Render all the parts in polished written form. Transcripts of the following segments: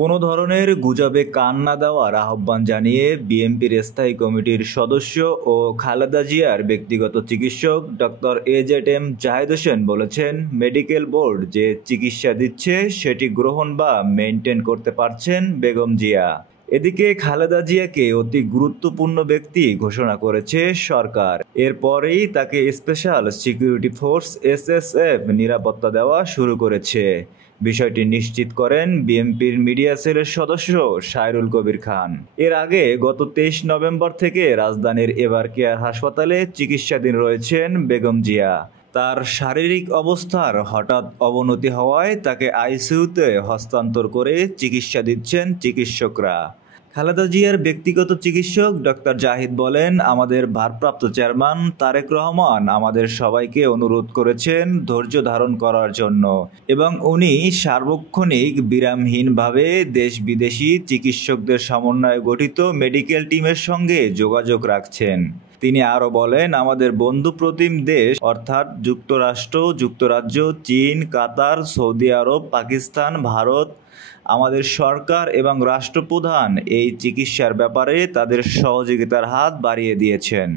কোনো ধরনের গুজবে কান না দেওয়ার আহ্বান জানিয়ে বিএনপির স্থায়ী কমিটির সদস্য ও খালেদা জিয়ার ব্যক্তিগত চিকিৎসক doctor AZ M Zahid Hossain বলেছেন, মেডিকেল বোর্ড যে চিকিৎসা দিচ্ছে সেটি গ্রহণ বা মেনটেন করতে পারছেন বেগম জিয়া। এদিকে খালেদা জিয়াকে অতি গুরুত্বপূর্ণ ব্যক্তি ঘোষণা করেছে সরকার। এরপরেই তাকে স্পেশাল সিকিউরিটি ফোর্স এসএসএফ নিরাপত্তা দেওয়া শুরু করেছে। বিষয়টি নিশ্চিত করেন বিএনপির মিডিয়া সেলের সদস্য সায়রুল কবির খান। এর আগে গত 23 নভেম্বর থেকে রাজধানীর এভার কেয়ার হাসপাতালে চিকিৎসাধীন রয়েছেন বেগম জিয়া। তার শারীরিক অবস্থার হঠাৎ অবনতি হওয়ায় তাকে আইসিইউতে হস্তান্তর করে চিকিৎসা দিচ্ছেন চিকিৎসকরা। খালেদা জিয়ার ব্যক্তিগত চিকিৎসক ডক্টর জাহিদ বলেন, আমাদের ভারপ্রাপ্ত চেয়ারম্যান তারেক রহমান আমাদের সবাইকে অনুরোধ করেছেন ধৈর্য ধারণ করার জন্য এবং উনি সার্বক্ষণিক বিরামহীনভাবে দেশ বিদেশি চিকিৎসকদের সমন্বয়ে গঠিত মেডিকেল টিমের সঙ্গে যোগাযোগ রাখছেন। তিনি আরও বলেন, আমাদের বন্ধুপ্রতিম দেশ অর্থাৎ যুক্তরাষ্ট্র, যুক্তরাজ্য, চীন, কাতার, সৌদি আরব, পাকিস্তান, ভারত, আমাদের সরকার এবং রাষ্ট্রপ্রধান এই চিকিৎসার ব্যাপারে তাদের সহযোগিতার হাত বাড়িয়ে দিয়েছেন।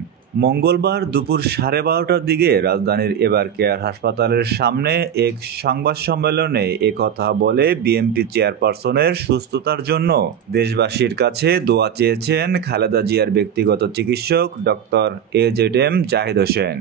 মঙ্গলবার দুপুর 12:30টার দিকে রাজধানীর এভার কেয়ার হাসপাতালের সামনে এক সংবাদ সম্মেলনে একথা বলে বিএনপি চেয়ারপারসনের সুস্থতার জন্য দেশবাসীর কাছে দোয়া চেয়েছেন খালেদা জিয়ার ব্যক্তিগত চিকিৎসক doctor AZ M Zahid Hossain.